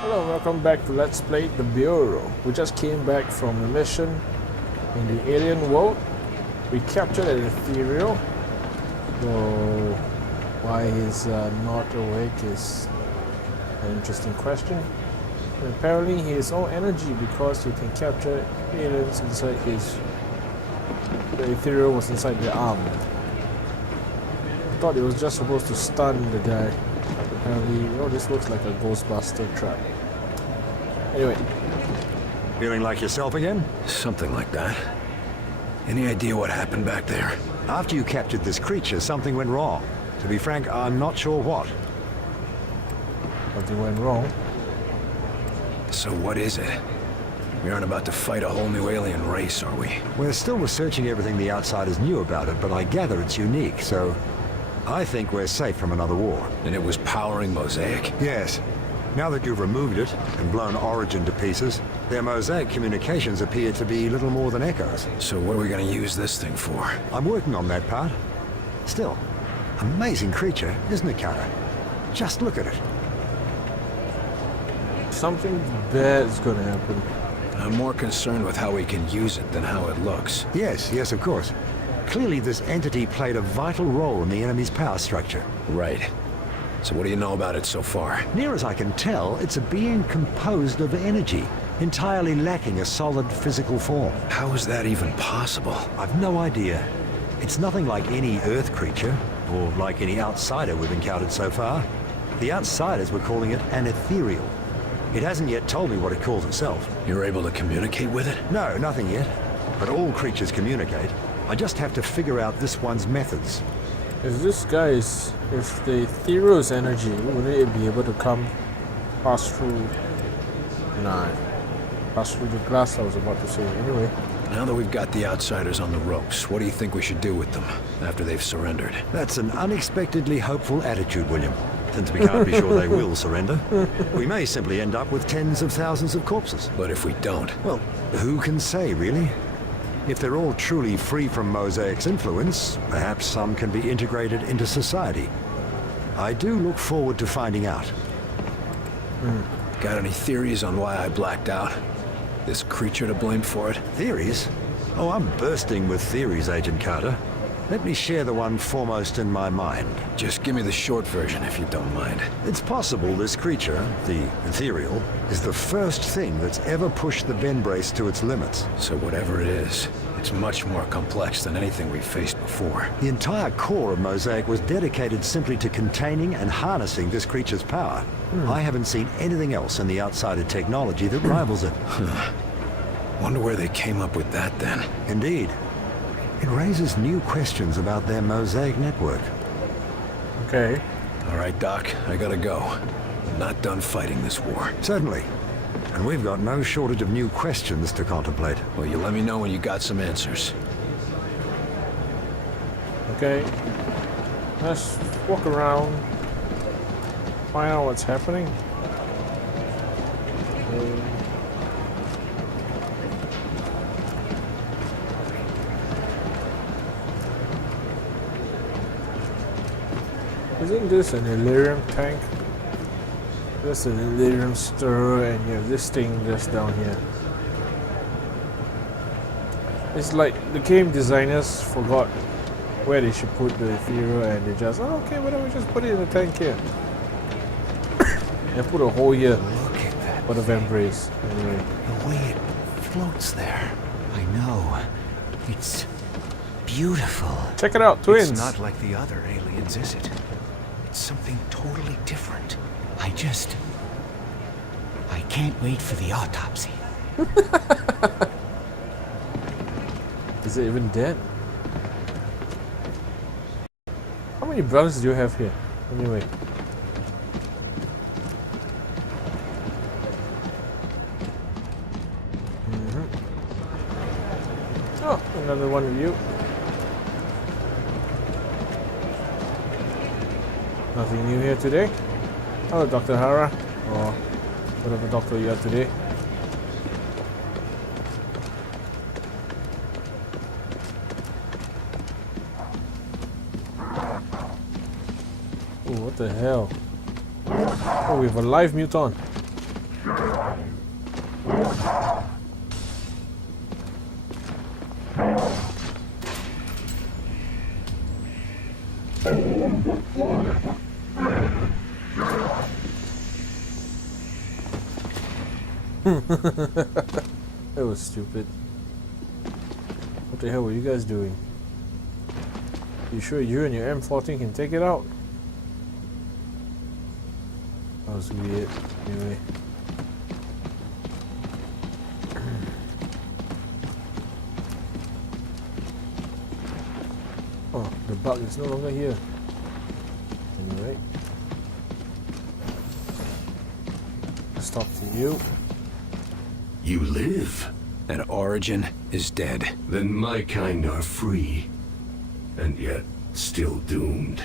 Hello, welcome back to Let's Play The Bureau. We just came back from a mission in the alien world. We captured an ethereal, though why he's not awake is an interesting question. And apparently he is all energy because you can capture aliens inside his... The ethereal was inside the arm. I thought it was just supposed to stun the guy. Apparently, oh, this looks like a Ghostbuster trap. Anyway. Feeling like yourself again? Something like that. Any idea what happened back there? After you captured this creature, something went wrong. To be frank, I'm not sure what. Something went wrong. So what is it? We aren't about to fight a whole new alien race, are we? We're still researching everything the outsiders knew about it, but I gather it's unique, so I think we're safe from another war. And it was powering Mosaic? Yes. Now that you've removed it and blown Origin to pieces, their Mosaic communications appear to be little more than echoes. So what are we gonna use this thing for? I'm working on that part. Still, amazing creature, isn't it, Kara? Just look at it. Something bad's gonna happen. I'm more concerned with how we can use it than how it looks. Yes, of course. Clearly this entity played a vital role in the enemy's power structure. Right. So what do you know about it so far? Near as I can tell, it's a being composed of energy, entirely lacking a solid physical form. How is that even possible? I've no idea. It's nothing like any Earth creature, or like any outsider we've encountered so far. The outsiders were calling it an ethereal. It hasn't yet told me what it calls itself. You're able to communicate with it? No, nothing yet. But all creatures communicate. I just have to figure out this one's methods. If this guy is... If the ethereal's energy, wouldn't it be able to pass through... Nah. Pass through the glass, I was about to say. Anyway. Now that we've got the outsiders on the ropes, what do you think we should do with them after they've surrendered? That's an unexpectedly hopeful attitude, William. Since we can't be sure they will surrender, we may simply end up with tens of thousands of corpses. But if we don't? Well, who can say, really? If they're all truly free from Mosaic's influence, perhaps some can be integrated into society. I do look forward to finding out. Got any theories on why I blacked out? This creature to blame for it? Theories? Oh, I'm bursting with theories, Agent Carter. Let me share the one foremost in my mind. Just give me the short version if you don't mind. It's possible this creature, the ethereal, is the first thing that's ever pushed the Ben brace to its limits. So whatever it is, it's much more complex than anything we've faced before. The entire core of Mosaic was dedicated simply to containing and harnessing this creature's power. I haven't seen anything else in the outsider technology that rivals it. Wonder where they came up with that then. Indeed. It raises new questions about their Mosaic network. Okay. All right, Doc, I gotta go. I'm not done fighting this war. Certainly. And we've got no shortage of new questions to contemplate. Well, you let me know when you got some answers. Okay. Let's walk around. Find out what's happening. Isn't this an Illyrium tank? That's an Illyrium stirrer, and you have this thing just down here. It's like the game designers forgot where they should put the ethereal, and they just, oh, okay, why don't we just put it in the tank here? And put a hole here. Look at that. For the vambrace. Anyway. The way it floats there. I know. It's beautiful. Check it out, twins. It's not like the other aliens, is it? It's something totally different. I can't wait for the autopsy. Is it even dead? How many brothers do you have here? Anyway. Oh, another one of you. Nothing new here today. Hello, Dr. Hara. Or whatever doctor you are today. Ooh, what the hell? Oh, we have a live muton. That was stupid. What the hell were you guys doing? You sure you and your M14 can take it out? That was weird. Anyway. Oh, the bug is no longer here. Anyway. Let's talk to you. You live, and Origin is dead. Then my kind are free, and yet still doomed.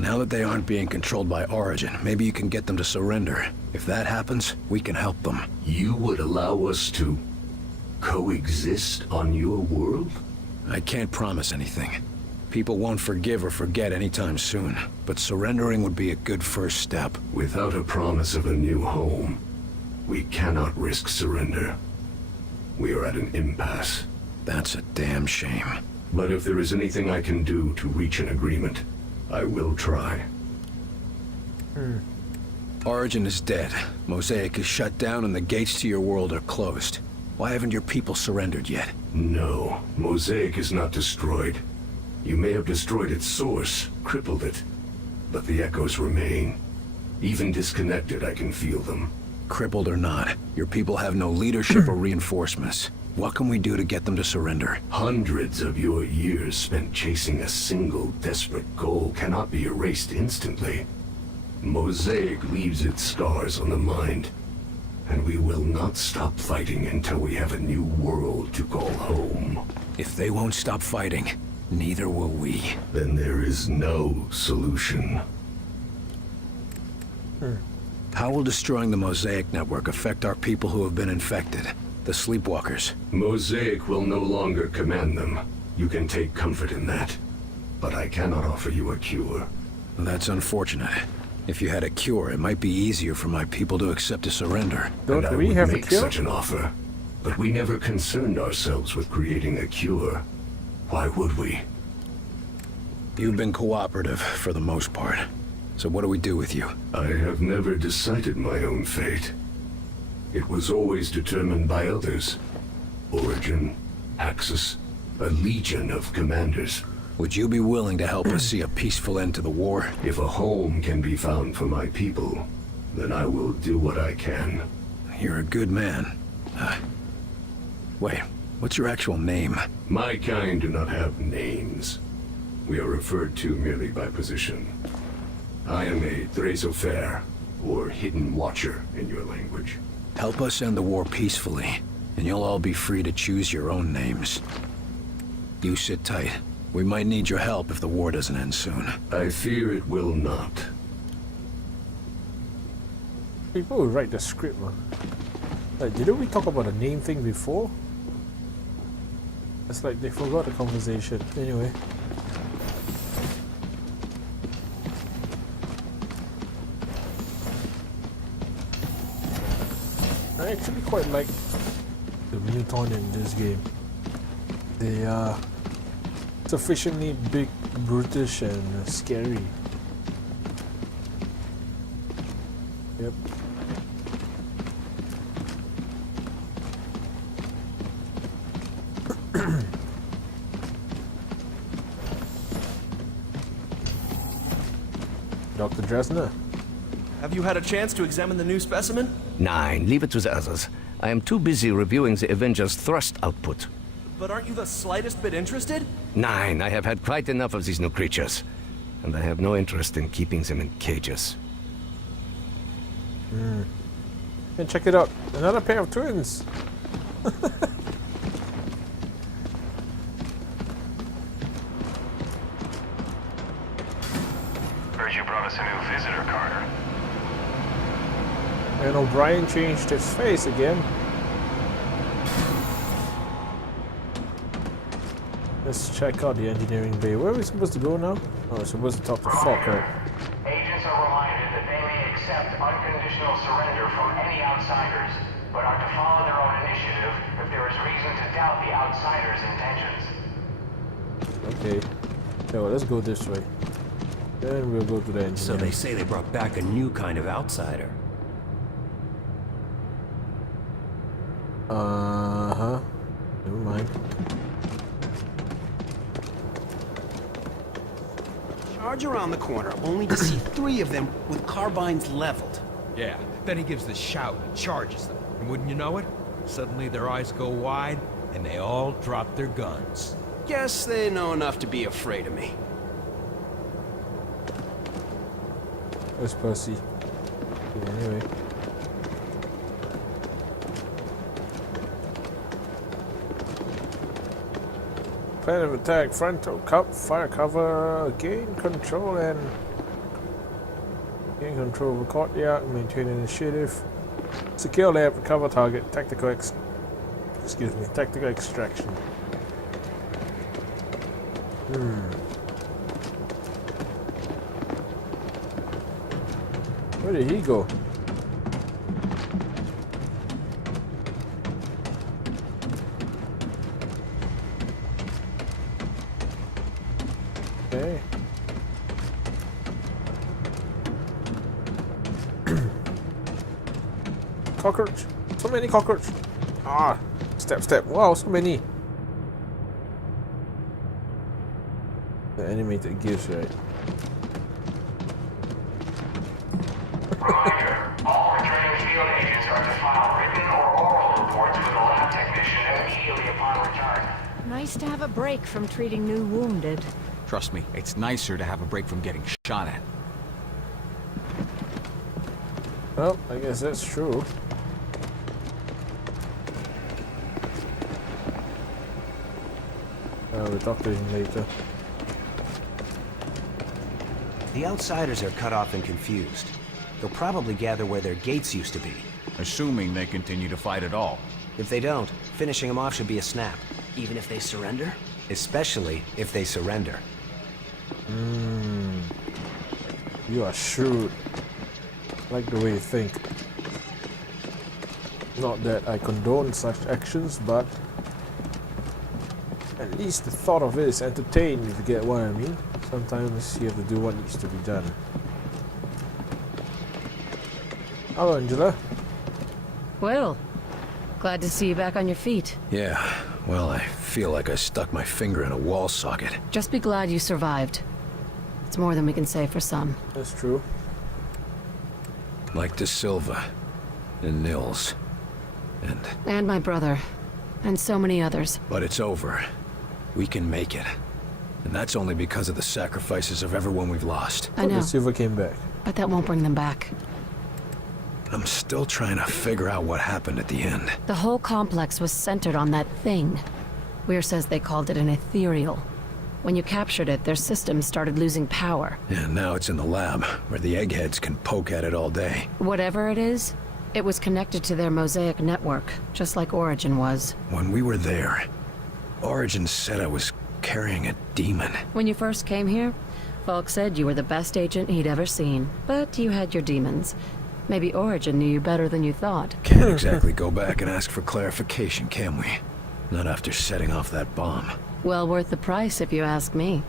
Now that they aren't being controlled by Origin, maybe you can get them to surrender. If that happens, we can help them. You would allow us to coexist on your world? I can't promise anything. People won't forgive or forget anytime soon, but surrendering would be a good first step. Without a promise of a new home, we cannot risk surrender. We are at an impasse. That's a damn shame. But if there is anything I can do to reach an agreement, I will try. Origin is dead. Mosaic is shut down and the gates to your world are closed. Why haven't your people surrendered yet? No, Mosaic is not destroyed. You may have destroyed its source, crippled it, but the echoes remain. Even disconnected, I can feel them. Crippled or not, your people have no leadership or reinforcements. What can we do to get them to surrender? Hundreds of your years spent chasing a single desperate goal cannot be erased instantly. Mosaic leaves its scars on the mind, and we will not stop fighting until we have a new world to call home. If they won't stop fighting, neither will we. Then there is no solution. How will destroying the Mosaic network affect our people who have been infected? The Sleepwalkers. Mosaic will no longer command them. You can take comfort in that. But I cannot offer you a cure. That's unfortunate. If you had a cure, it might be easier for my people to accept a surrender. Don't and I we would have a make cure? such an offer. But we never concerned ourselves with creating a cure. Why would we? You've been cooperative for the most part. So what do we do with you? I have never decided my own fate. It was always determined by others. Origin, Axis, a legion of commanders. Would you be willing to help us see a peaceful end to the war? If a home can be found for my people, then I will do what I can. You're a good man. Wait, what's your actual name? My kind do not have names. We are referred to merely by position. I am a Thrasofair, or Hidden Watcher in your language. Help us end the war peacefully, and you'll all be free to choose your own names. You sit tight. We might need your help if the war doesn't end soon. I fear it will not. People who write the script, man. Like, didn't we talk about the name thing before? It's like they forgot the conversation. Anyway. I actually quite like the mutant in this game. They are sufficiently big, brutish, and scary. Yep. Dr. Dresner. Have you had a chance to examine the new specimen? 9. Leave it to the others. I am too busy reviewing the Avengers' thrust output. But aren't you the slightest bit interested? 9. I have had quite enough of these new creatures. And I have no interest in keeping them in cages. And check it out. Another pair of twins. Heard you brought us a new visitor, Carter. And O'Brien changed his face again. Let's check out the engineering bay. Where are we supposed to go now? Oh, we're supposed to talk to Falk, right? Agents are reminded that alien accept unconditional surrender from any outsiders, but are to follow their own initiative if there is reason to doubt the outsiders' intentions. Okay. So let's go this way. Then we'll go to the engineer. So they say they brought back a new kind of outsider. Uh-huh. Never mind. Charge around the corner, only to see 3 of them with carbines leveled. Yeah, then he gives the shout and charges them. And wouldn't you know it? Suddenly their eyes go wide, and they all drop their guns. Guess they know enough to be afraid of me. Where's Percy? Okay, anyway. Plan of attack, frontal cup, fire cover, gain control of the courtyard, maintain initiative, secure lab, recover target, tactical extraction. Where did he go? Okay. Cockroach. So many cockroach. Ah. Step. Wow, so many. The animated gives, right? Reminder, all returning field agents are to file written or oral reports with the lab technician immediately upon return. Nice to have a break from treating new wounded. Trust me, it's nicer to have a break from getting shot at. Well, I guess that's true. We'll talk to him later. The outsiders are cut off and confused. They'll probably gather where their gates used to be. Assuming they continue to fight at all. If they don't, finishing them off should be a snap. Even if they surrender? Especially if they surrender. You are shrewd. Like the way you think. Not that I condone such actions, but at least the thought of it is entertaining, if you get what I mean. Sometimes you have to do what needs to be done. Hello, Angela. Will, glad to see you back on your feet. Yeah, well, I feel like I stuck my finger in a wall socket. Just be glad you survived. It's more than we can say for some. That's true. Like De Silva, and Nils, And my brother. And so many others. But it's over. We can make it. And that's only because of the sacrifices of everyone we've lost. I know, The Silver came back. but that won't bring them back. I'm still trying to figure out what happened at the end. The whole complex was centered on that thing. Weir says they called it an ethereal. When you captured it, their systems started losing power. And now it's in the lab, where the eggheads can poke at it all day. Whatever it is, it was connected to their mosaic network, just like Origin was. When we were there, Origin said I was carrying a demon. When you first came here, Falk said you were the best agent he'd ever seen, but you had your demons. Maybe Origin knew you better than you thought. Can't exactly go back and ask for clarification, can we? Not after setting off that bomb. Well worth the price, if you ask me.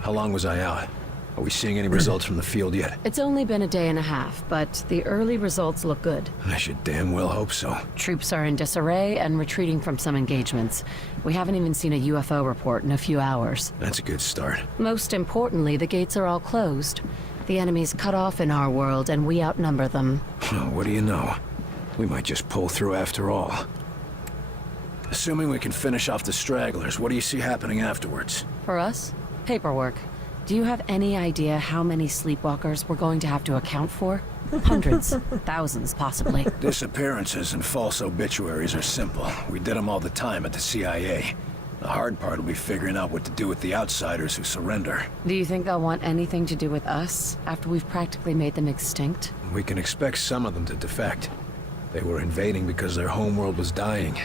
How long was I out? Are we seeing any results from the field yet? It's only been a day and a half, but the early results look good. I should damn well hope so. Troops are in disarray and retreating from some engagements. We haven't even seen a UFO report in a few hours. That's a good start. Most importantly, the gates are all closed. The enemy's cut off in our world, and we outnumber them. What do you know? We might just pull through after all. Assuming we can finish off the stragglers, what do you see happening afterwards? For us, paperwork. Do you have any idea how many sleepwalkers we're going to have to account for? Hundreds, thousands, possibly. Disappearances and false obituaries are simple. We did them all the time at the CIA. The hard part will be figuring out what to do with the outsiders who surrender. Do you think they'll want anything to do with us after we've practically made them extinct? We can expect some of them to defect. They were invading because their homeworld was dying.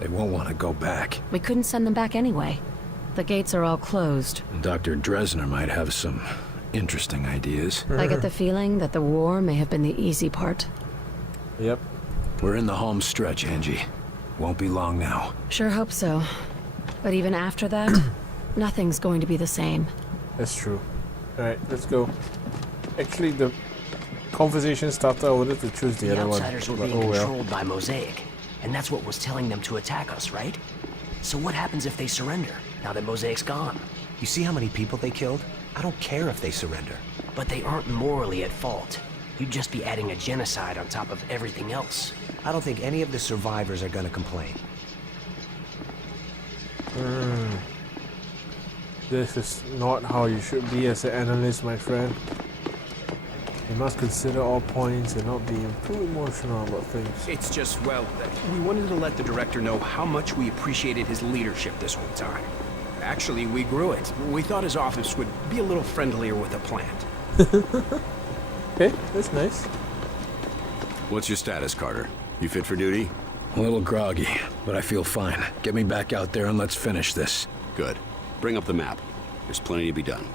They won't want to go back. We couldn't send them back anyway. The gates are all closed. Dr. Dresner might have some interesting ideas. I get the feeling that the war may have been the easy part. Yep. We're in the home stretch, Angie. Won't be long now. Sure hope so. But even after that, nothing's going to be the same. That's true. Alright, let's go. Actually, the conversation started, I wanted to choose the other one. The outsiders were being controlled by Mosaic, and that's what was telling them to attack us, right? So what happens if they surrender, now that Mosaic's gone? You see how many people they killed? I don't care if they surrender. But they aren't morally at fault. You'd just be adding a genocide on top of everything else. I don't think any of the survivors are gonna complain. This is not how you should be as an analyst, my friend. You must consider all points and not be too emotional about things. It's just, well, we wanted to let the director know how much we appreciated his leadership this whole time. Actually, we grew it. We thought his office would be a little friendlier with the plant. Okay, that's nice. What's your status, Carter? You fit for duty? A little groggy, but I feel fine. Get me back out there and let's finish this. Good. Bring up the map. There's plenty to be done.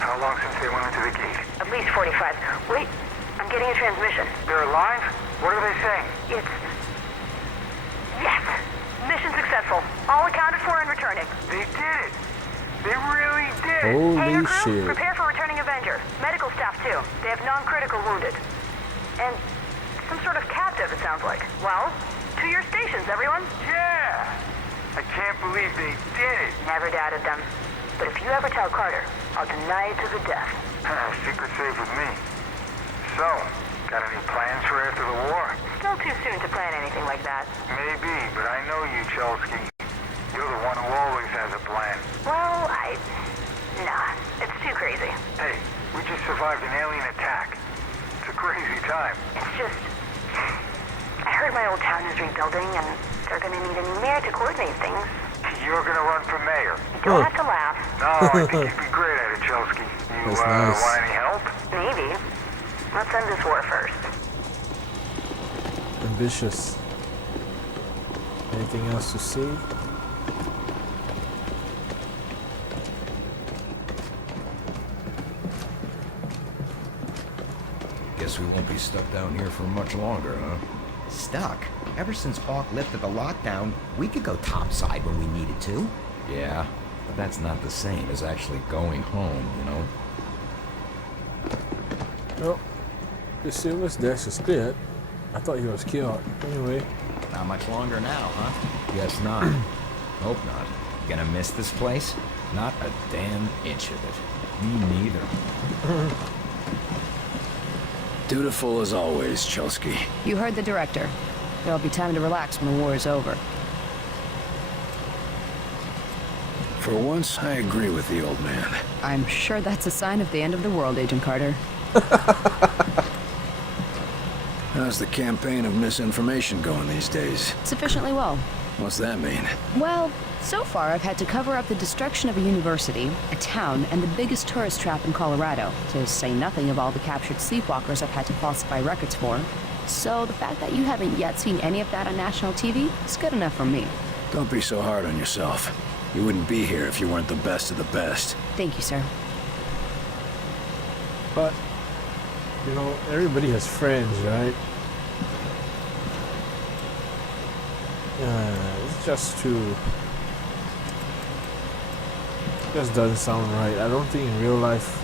How long since they went into the gate? At least 45. Wait, I'm getting a transmission. They're alive? What are they saying? It's... Yes! Mission successful. All accounted for and returning. They did it! They really did! Holy crew, shit. prepare for returning Avenger. Medical staff too. They have non-critical wounded. And some sort of captive, it sounds like. Well, to your stations, everyone. Yeah! I can't believe they did it! Never doubted them. But if you ever tell Carter, I'll deny it to the death. Secret safe with me. So, got any plans for after the war? Still too soon to plan anything like that. Maybe, but I know you, Chelsky. You're the one who always has a plan. Well, nah, it's too crazy. Hey, we just survived an alien attack. It's a crazy time. It's just... I heard my old town is rebuilding, and they're gonna need a new mayor to coordinate things. You're gonna run for mayor. You don't have to laugh. No, I think you'd be great at it, Chelsky. You, nice. want any help? Maybe. Let's end this war first. Ambitious. Anything else to see? Guess we won't be stuck down here for much longer, huh? Stuck? Ever since Hawk lifted the lockdown, we could go topside when we needed to. Yeah, but that's not the same as actually going home, you know? Oh, the Silver's desk is cleared. I thought he was killed. Anyway. Not much longer now, huh? Guess not. Hope not. Gonna miss this place? Not a damn inch of it. Me neither. Dutiful as always, Chelsky. You heard the director. There'll be time to relax when the war is over. For once, I agree with the old man. I'm sure that's a sign of the end of the world, Agent Carter. How's the campaign of misinformation going these days? Sufficiently well. What's that mean? Well, so far I've had to cover up the destruction of a university, a town, and the biggest tourist trap in Colorado, to say nothing of all the captured sleepwalkers I've had to falsify records for. So the fact that you haven't yet seen any of that on national TV is good enough for me. Don't be so hard on yourself. You wouldn't be here if you weren't the best of the best. Thank you, sir. But, you know, everybody has friends, right? It's just too... just doesn't sound right. I don't think in real life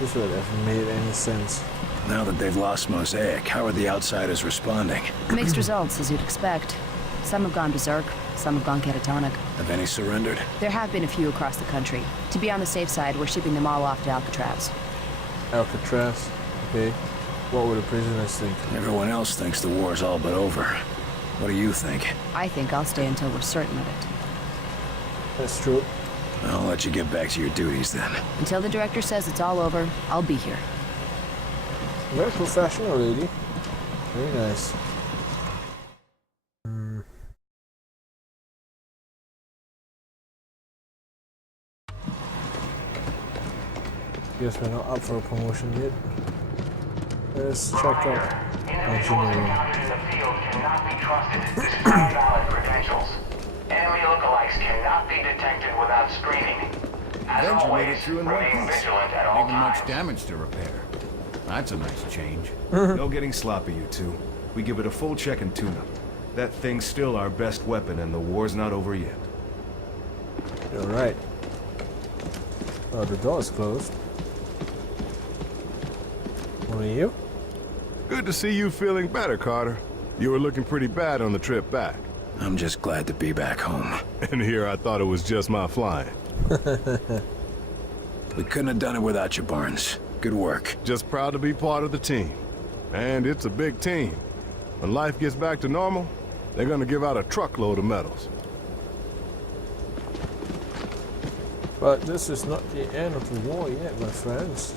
this would have made any sense. Now that they've lost Mosaic, how are the outsiders responding? Mixed results, as you'd expect. Some have gone berserk, some have gone catatonic. Have any surrendered? There have been a few across the country. To be on the safe side, we're shipping them all off to Alcatraz. Alcatraz? Okay. What would the prisoners think? Everyone else thinks the war's all but over. What do you think? I think I'll stay until we're certain of it. That's true. I'll let you get back to your duties then. Until the director says it's all over, I'll be here. Very professional, lady. Very nice. Guess we're not up for a promotion yet. Let's check out engineering. In the field cannot be trusted despite valid credentials. Enemy lookalikes cannot be detected without screening. As Avenger always, made it through in one remain piece. vigilant at Not all even times. much damage to repair. That's a nice change. No getting sloppy, you two. We give it a full check and tune-up. That thing's still our best weapon, and the war's not over yet. You're right. Oh, the door's closed. Only you? Good to see you feeling better, Carter. You were looking pretty bad on the trip back. I'm just glad to be back home. And here I thought it was just my flying. We couldn't have done it without you, Barnes. Good work. Just proud to be part of the team. And it's a big team. When life gets back to normal, they're gonna give out a truckload of medals. But this is not the end of the war yet, my friends.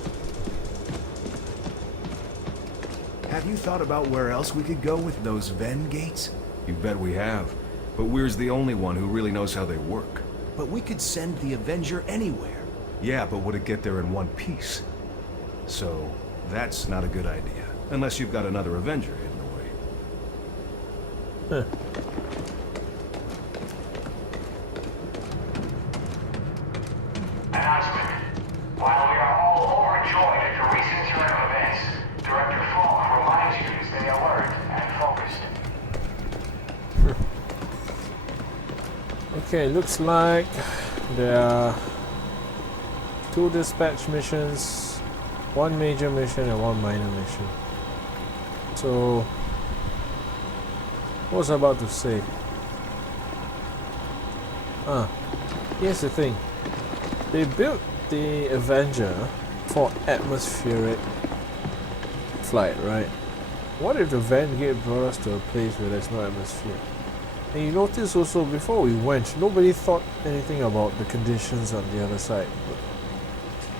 Have you thought about where else we could go with those Ven gates? You bet we have. But Weir's the only one who really knows how they work. But we could send the Avenger anywhere. Yeah, but would it get there in one piece? So, that's not a good idea. Unless you've got another Avenger hidden away. Announcement. While we are all overjoyed at the recent turn of events, Director Falk reminds you to stay alert and focused. Okay, looks like there are 2 dispatch missions, 1 major mission and 1 minor mission. So, what was I about to say? Here's the thing. They built the Avenger for atmospheric flight, right? What if the Van Gate brought us to a place where there's no atmosphere? And you notice also, before we went, nobody thought anything about the conditions on the other side.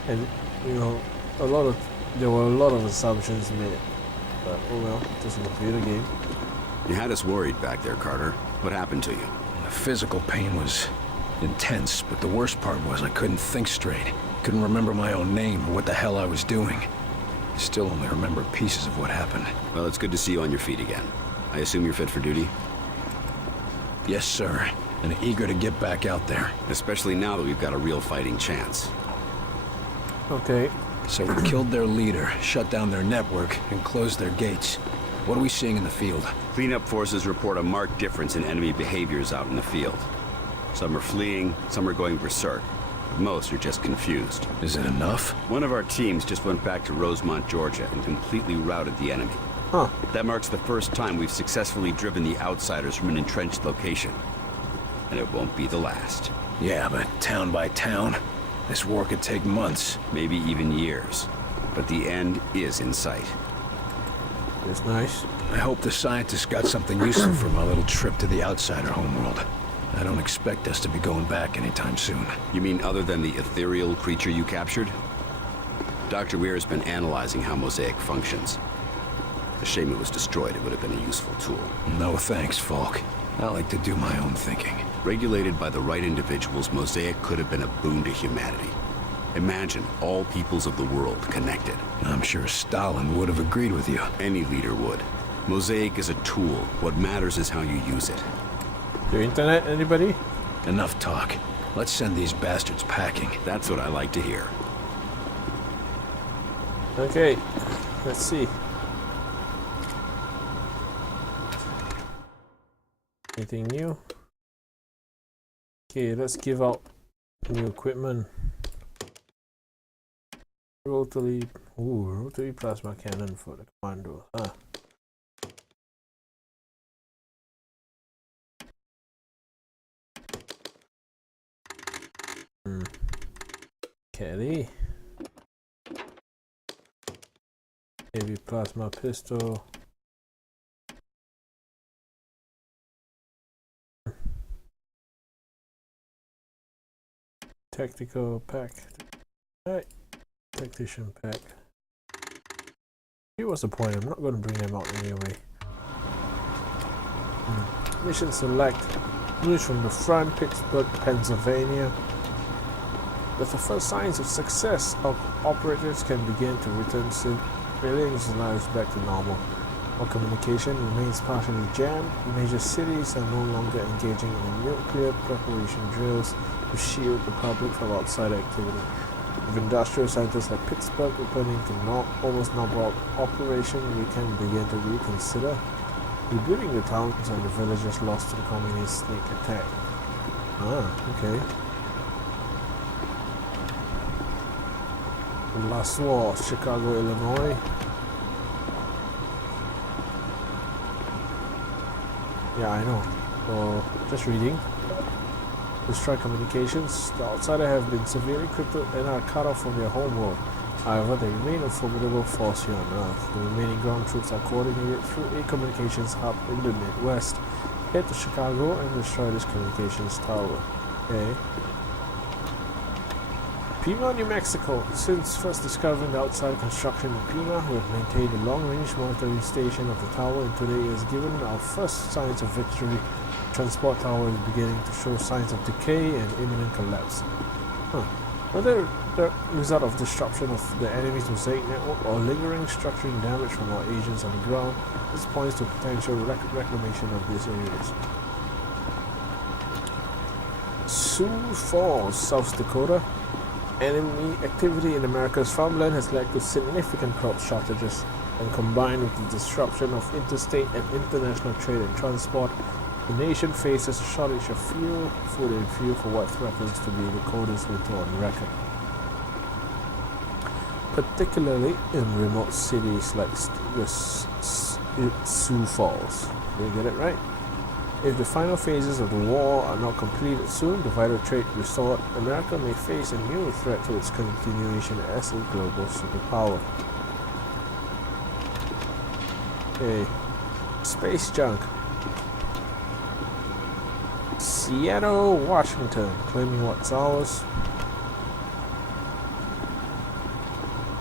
And, you know, there were a lot of assumptions made. But, oh well, just a computer game. You had us worried back there, Carter. What happened to you? The physical pain was intense, but the worst part was I couldn't think straight. Couldn't remember my own name or what the hell I was doing. I still only remember pieces of what happened. Well, it's good to see you on your feet again. I assume you're fit for duty? Yes, sir. And eager to get back out there. Especially now that we've got a real fighting chance. Okay. So we killed their leader, shut down their network, and closed their gates. What are we seeing in the field? Cleanup forces report a marked difference in enemy behaviors out in the field. Some are fleeing, some are going berserk. But most are just confused. Is it enough? One of our teams just went back to Rosemont, Georgia, and completely routed the enemy. Huh. That marks the first time we've successfully driven the outsiders from an entrenched location. And it won't be the last. Yeah, but town by town, this war could take months. Maybe even years. But the end is in sight. That's nice. I hope the scientists got something useful from our little trip to the outsider homeworld. I don't expect us to be going back anytime soon. You mean other than the ethereal creature you captured? Dr. Weir has been analyzing how Mosaic functions. A shame it was destroyed. It would have been a useful tool. No thanks, Falk. I like to do my own thinking. Regulated by the right individuals, Mosaic could have been a boon to humanity. Imagine all peoples of the world connected. I'm sure Stalin would have agreed with you. Any leader would. Mosaic is a tool. What matters is how you use it. Your internet, anybody? Enough talk. Let's send these bastards packing. That's what I like to hear. Okay, let's see. Anything new? Okay, let's give out new equipment. Rotary plasma cannon for the commando. Carry. Heavy plasma pistol. Tactical pack. Alright. Tactician pack. Here was the point, I'm not going to bring them out anyway. Mission select. News from the front, Pittsburgh, Pennsylvania. With the first signs of success, operators can begin to return civilians' lives back to normal. While communication remains partially jammed, major cities are no longer engaging in nuclear preparation drills to shield the public from outside activity. With industrial centers like Pittsburgh returning to almost normal operation, we can begin to reconsider rebuilding the towns and the villages lost to the communist sneak attack. Ah, okay. The last war, Chicago, Illinois. Yeah, I know. So, just reading. Destroy communications. The outsider have been severely crippled and are cut off from their home world. However, they remain a formidable force here on Earth. The remaining ground troops are coordinated through a communications hub in the Midwest. Head to Chicago and destroy this communications tower. Okay. Pima, New Mexico. Since first discovering the outside construction in Pima, we have maintained a long-range monitoring station of the tower, and today has given our first signs of victory. The transport tower is beginning to show signs of decay and imminent collapse. Whether the result of disruption of the enemy's mosaic network or lingering structural damage from our agents on the ground, this points to potential reclamation of these areas. Sioux Falls, South Dakota. Enemy activity in America's farmland has led to significant crop shortages, and combined with the disruption of interstate and international trade and transport, the nation faces a shortage of fuel, food and fuel for what threatens to be the coldest winter on record. Particularly in remote cities like Sioux Falls. Did I get it right? If the final phases of the war are not completed soon, the vital trade restored, America may face a new threat to its continuation as a global superpower. Okay. Space junk. Seattle, Washington, claiming what's ours.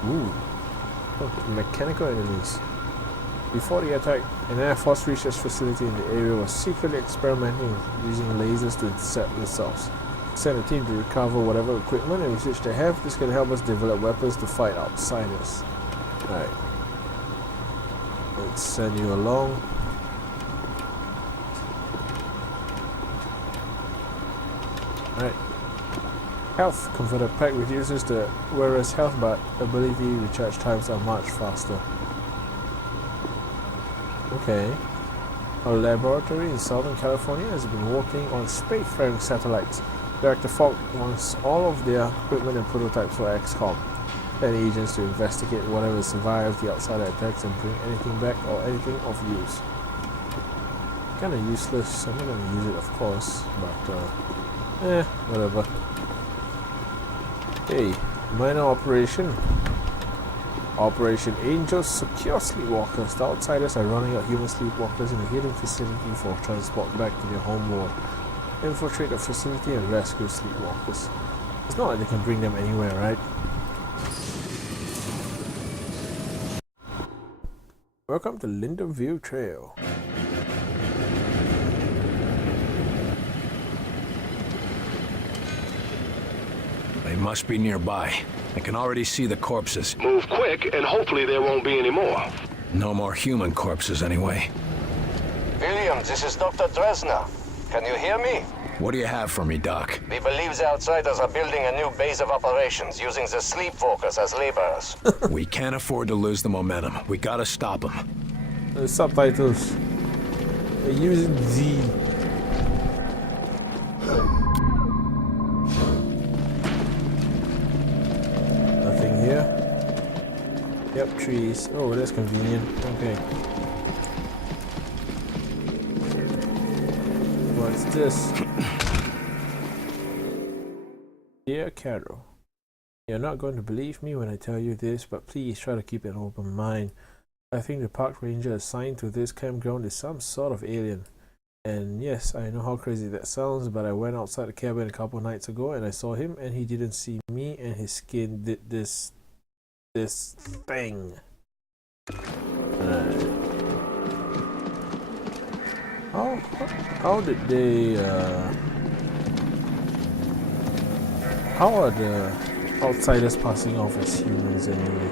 Ooh. Oh, mechanical enemies. Before the attack, an Air Force research facility in the area was secretly experimenting with using lasers to intercept missiles. Send a team to recover whatever equipment and research they have. This can help us develop weapons to fight outsiders. Alright. Let's send you along. Alright. Health converter pack reduces the wearer's health, but ability recharge times are much faster. Okay. Our laboratory in Southern California has been working on spacefaring satellites. Director Falk wants all of their equipment and prototypes for XCOM. And agents to investigate whatever survived the outsider attacks and bring anything back or anything of use. Kinda useless. I'm not gonna use it, of course, but whatever. Hey, minor operation. Operation Angel secure sleepwalkers. The outsiders are running out human sleepwalkers in a hidden facility for transport back to their home world. Infiltrate the facility and rescue sleepwalkers. It's not like they can bring them anywhere, right? Welcome to Linden View Trail. They must be nearby. I can already see the corpses. Move quick, and hopefully there won't be any more. No more human corpses, anyway. William, this is Dr. Dresner. Can you hear me? What do you have for me, Doc? We believe the outsiders are building a new base of operations, using the sleepwalkers as laborers. We can't afford to lose the momentum. We gotta stop them. Subtitles. They're using Z. Nothing here. Yep, trees. Oh, that's convenient. Okay. What's this? Dear Carol, you're not going to believe me when I tell you this, but please try to keep an open mind. I think the park ranger assigned to this campground is some sort of alien. And yes, I know how crazy that sounds, but I went outside the cabin a couple nights ago and I saw him and he didn't see me, and his skin did this thing. How did they how are the outsiders passing off as humans anyway?